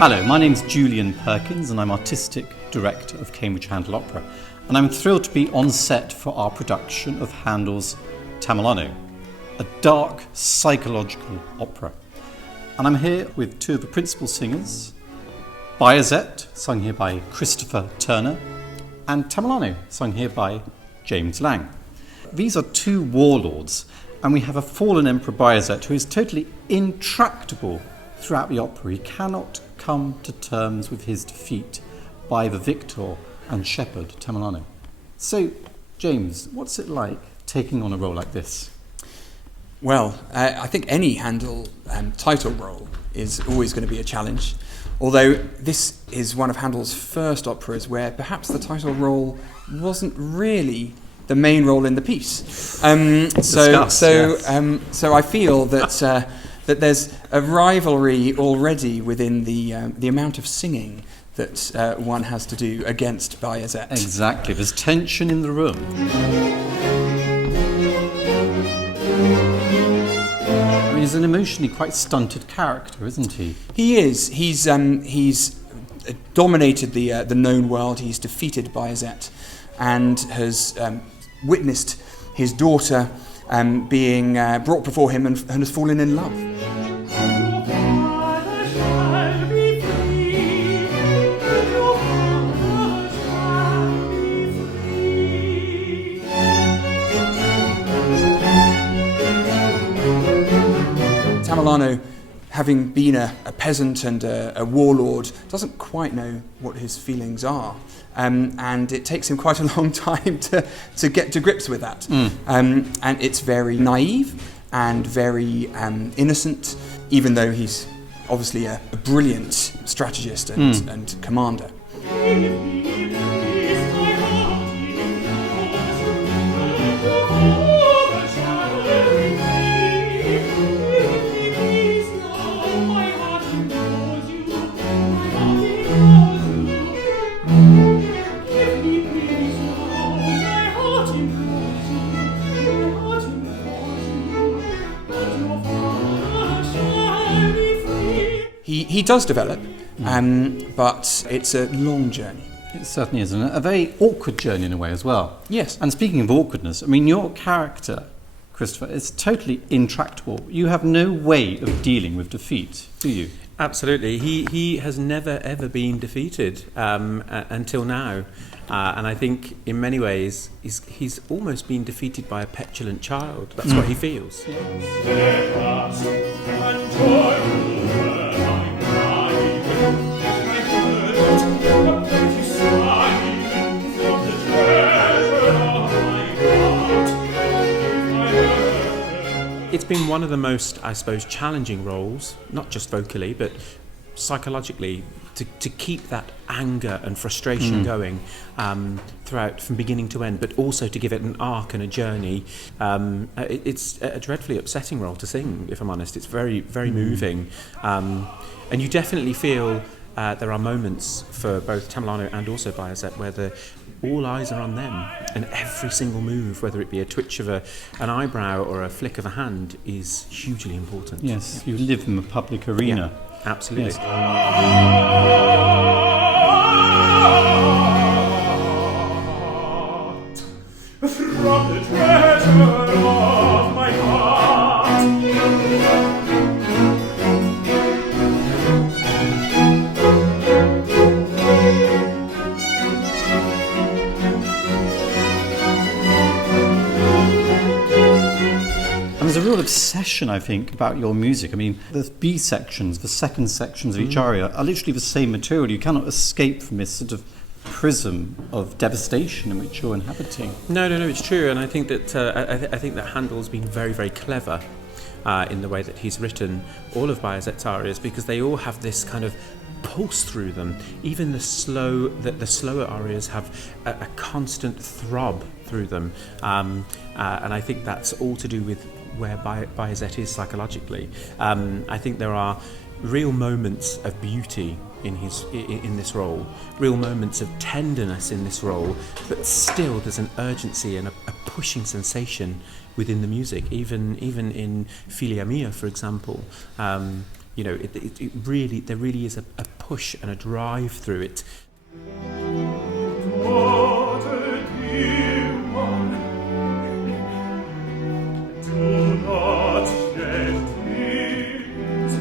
Hello, my name's Julian Perkins and I'm Artistic Director of Cambridge Handel Opera, and I'm thrilled to be on set for our production of Handel's Tamerlano, a dark psychological opera. And I'm here with two of the principal singers, Bajazet, sung here by Christopher Turner, and Tamerlano, sung here by James Lang. These are two warlords, and we have a fallen Emperor Bajazet who is totally intractable throughout the opera. He cannot come to terms with his defeat by the victor and shepherd Tamerlano. So, James, what's it like taking on a role like this? Well, I think any Handel title role is always going to be a challenge, although this is one of Handel's first operas where perhaps the title role wasn't really the main role in the piece. So I feel that that there's a rivalry already within the amount of singing that one has to do against Bajazet. Exactly, there's tension in the room. I mean, he's an emotionally quite stunted character, isn't he? He is. He's dominated the known world. He's defeated Bajazet and has witnessed his daughter being brought before him and has fallen in love. Tamerlano, having been a peasant and a warlord, doesn't quite know what his feelings are. And it takes him quite a long time to get to grips with that. And it's very naive and very innocent, even though he's obviously a brilliant strategist and commander. He does develop, but it's a long journey. It certainly is, and a very awkward journey in a way as well. Yes. And speaking of awkwardness, I mean, your character, Christopher, is totally intractable. You have no way of dealing with defeat, do you? Absolutely. He has never, ever been defeated until now. And I think in many ways he's almost been defeated by a petulant child. That's what he feels. It's been one of the most, I suppose, challenging roles, not just vocally, but psychologically, to keep that anger and frustration going throughout, from beginning to end, but also to give it an arc and a journey. It's a dreadfully upsetting role to sing, if I'm honest. It's very, very moving. And you definitely feel there are moments for both Tamerlano and also Bajazet where all eyes are on them, and every single move, whether it be a twitch of an eyebrow or a flick of a hand, is hugely important. Yes, you live in the public arena. Yeah, absolutely. Yes. From the treasure of my heart. And there's a real obsession, I think, about your music. I mean, the B sections, the second sections of each aria are literally the same material. You cannot escape from this sort of prism of devastation in which you're inhabiting. No, it's true, and I think that I think that Handel's been very, very clever in the way that he's written all of Bajazet's arias, because they all have this kind of pulse through them. Even the slower arias have a constant throb through them, and I think that's all to do with where Bajazet is psychologically. I think there are real moments of beauty in this role, real moments of tenderness in this role, but still there's an urgency and a pushing sensation within the music. Even in Filia Mia, for example, it really, there really is a push and a drive through it. What a dear one, do not shed tears.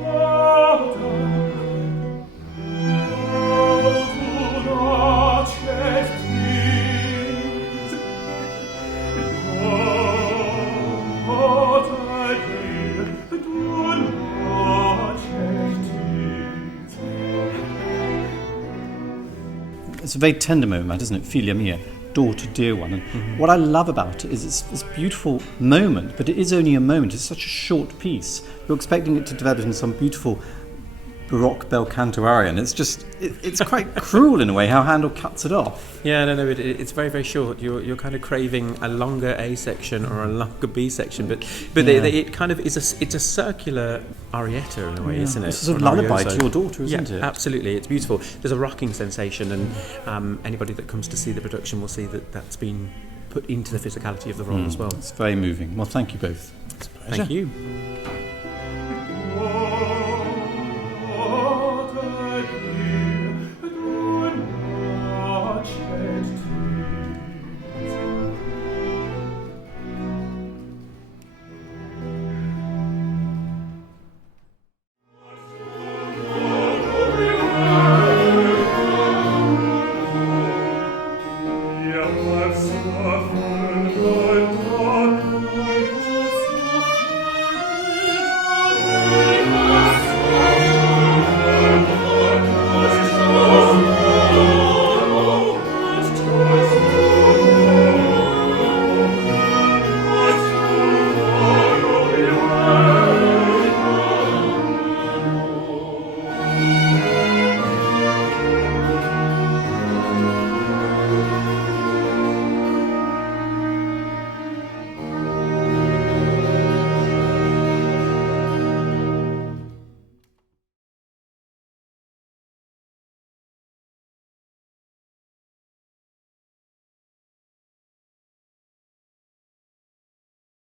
No, do not shed tears. What a dear, do not shed tears. It's a very tender moment, isn't it? Figlia mia, daughter, dear one. And what I love about it is it's this beautiful moment, but it is only a moment. It's such a short piece. You're expecting it to develop into some beautiful Baroque bel canto aria, and it's quite cruel in a way how Handel cuts it off. Yeah, no, it's very, very short. You're kind of craving a longer A section or a longer B section, but it kind of is it's a circular arietta in a way, isn't it? It's a sort of Or an lullaby to arioso. your daughter, isn't it? Absolutely, it's beautiful. There's a rocking sensation, and anybody that comes to see the production will see that that's been put into the physicality of the role as well. It's very moving. Well, thank you both. It's a pleasure. Thank you.